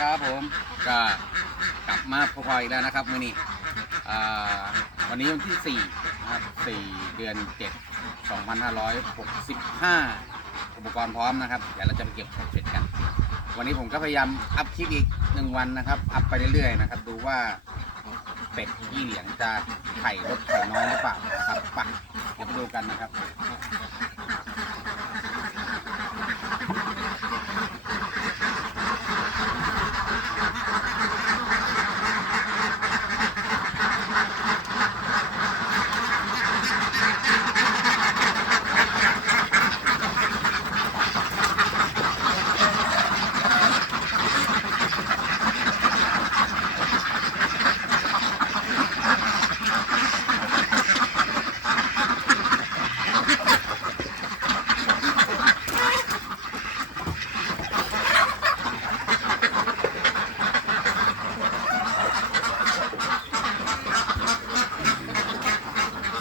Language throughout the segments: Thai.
ครับผมก็กลับมาพบกันอีกแล้วนะครับมื่อนี้อ่าวันนี้วันที่ 4 นะครับ 4 เดือน 7 2565 อุปกรณ์พร้อมนะครับ เดี๋ยวเราจะไปเก็บเสร็จกัน วันนี้ผมก็พยายามอัพคลิปอีกหนึ่งวันนะครับ อัพไปเรื่อยๆนะครับ ดูว่าเป็ดยี่เหลียงจะไข่ลดไข่น้อยหรือเปล่านะครับไปเดี๋ยวไปดูกันนะครับ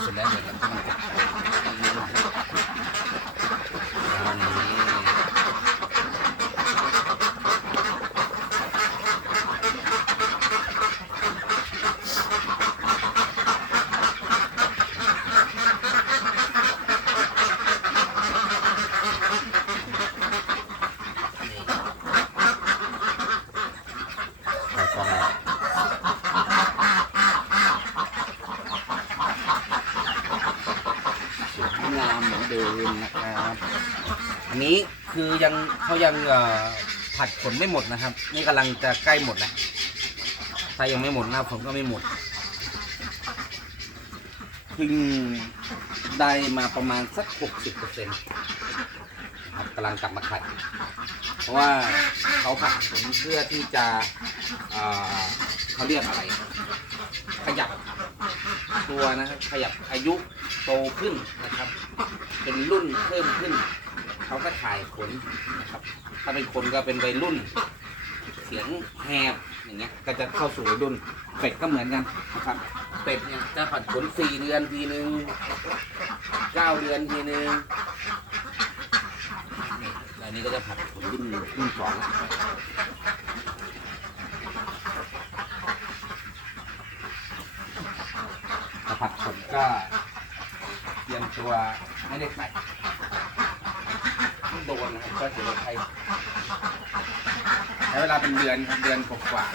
เสร็จแล้วเดี๋ยวเราจะมาเก็บวันนี้ใส่ฟองเลยสวย งามเหมือนเดิมนะครับ อันนี้คือยังเขายังผัดขนไม่หมดนะครับ นี่กำลังจะใกล้หมดแล้วถ้ายังไม่หมดหน้าฝนก็ไม่หมดเพิ่งได้มาประมาณสักหกสิบเปอร์เซ็นต์ครับกำลังกลับมาขัด เพราะว่าเขาผัดขนเพื่อที่จะเเขาเรียกอะไร ขยับตัวนะครับ ขยับอายุ โตขึ้นนะครับ เป็นรุ่นเพิ่มขึ้น เขาก็ถ่ายขนนะครับ ถ้าเป็นคนก็เป็นวัยรุ่น เสียงแหบอย่างเงี้ย ก็จะเข้าสู่วัยรุ่น เป็ดก็เหมือนกันนะครับ เป็ดเนี่ยจะผัดขนสี่เดือนทีหนึ่งเก้าเดือนทีหนึ่งแล้วอันนี้ก็จะผัดขนรุ่นรุ่นสองผัดขนก็ รียมตัวไม่ได้ใส่โดนนะครับก็ถือว่าใช้ใช้เวลาเป็นเดือนครับเดือนกว่า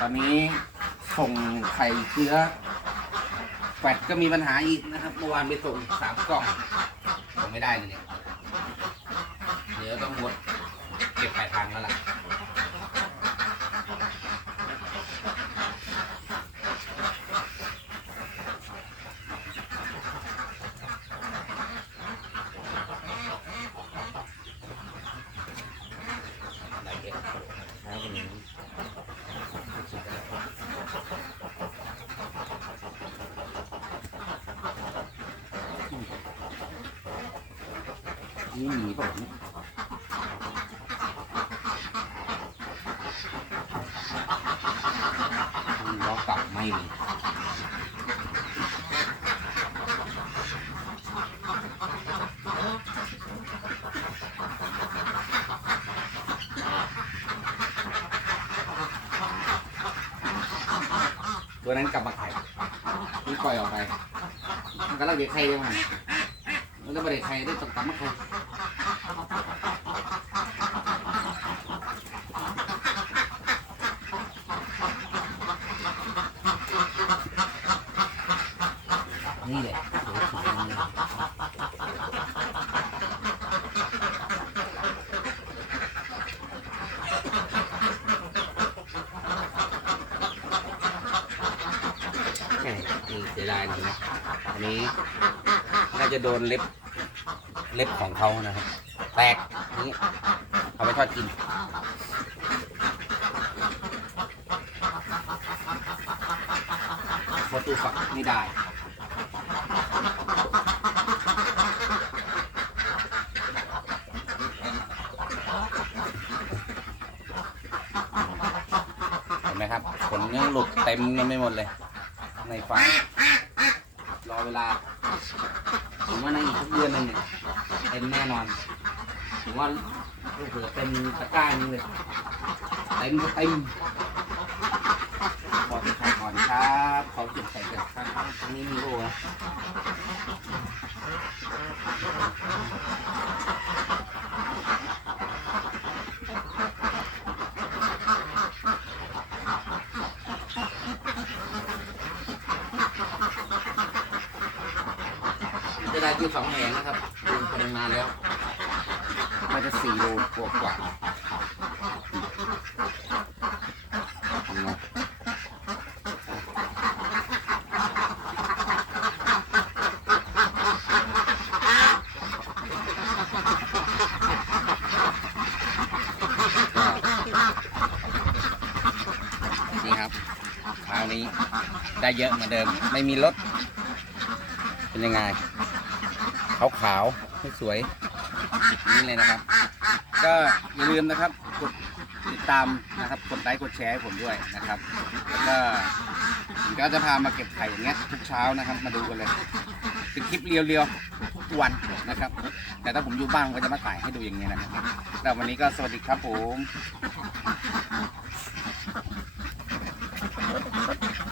ตอนนี้ส่งไข่เชื้อแฟดก็มีปัญหาอีกนะครับ เมื่อวานไปส่งสามกล่อง ส่งไม่ได้เลยเนี่ยเดี๋ยวต้องงดเก็บปลายทางแล้วล่ะได้เก็บครับ นี่หมีเปล่าเนี่ยล้อกลับไม่มีตัวนั้นกลับมาไข่นี่ปล่อยออกไปมันก็เล่าเด็กไข่ได้ไหมมันก็ไม่ได้ไข่ได้ตกลับมาไข่ นี่แหละแหม่นี่เสียดายหน่อยนะอันนี้น่าจะโดนเล็บ เล็บของเขานะครับ ตกนี่เอาไปทอดกินประตูฝักไม่ได้เห็นไหมครับขนยังหลุดเต็มกันไปหมดเลย ในฟาร์มรอเวลาผมว่าในอีกสักเดือนนึงเนี่ยเต็มแน่นอน ผมว่าโอ้โหเต็มตะกร้านี้เลยเต็มเต็มขอติดไข่ก่อนครับขอติดไข่ก่อนครับตรงนี้มีโอ้นะจะได้ที่สองแหงนะครับดูปริมาณแล้ว จะสี่โลกว่ากว่านี่ครับคราวนี้ได้เยอะเหมือนเดิม ไม่มีรถเป็นยังไงขาวขาวๆสวย นี่เลยนะครับ ก็อย่าลืมนะครับกดติดตามนะครับกดไลค์กดแชร์ให้ผมด้วยนะครับแล้วก็ผมก็จะพามาเก็บไข่อย่างเงี้ยทุกเช้านะครับ มาดูกันเลย เป็นคลิปเรียวๆทุกวันนะครับ แต่ถ้าผมอยู่บ้านผมก็จะมาถ่ายให้ดูอย่างเงี้ยนะครับแล้ววันนี้ก็สวัสดีครับผม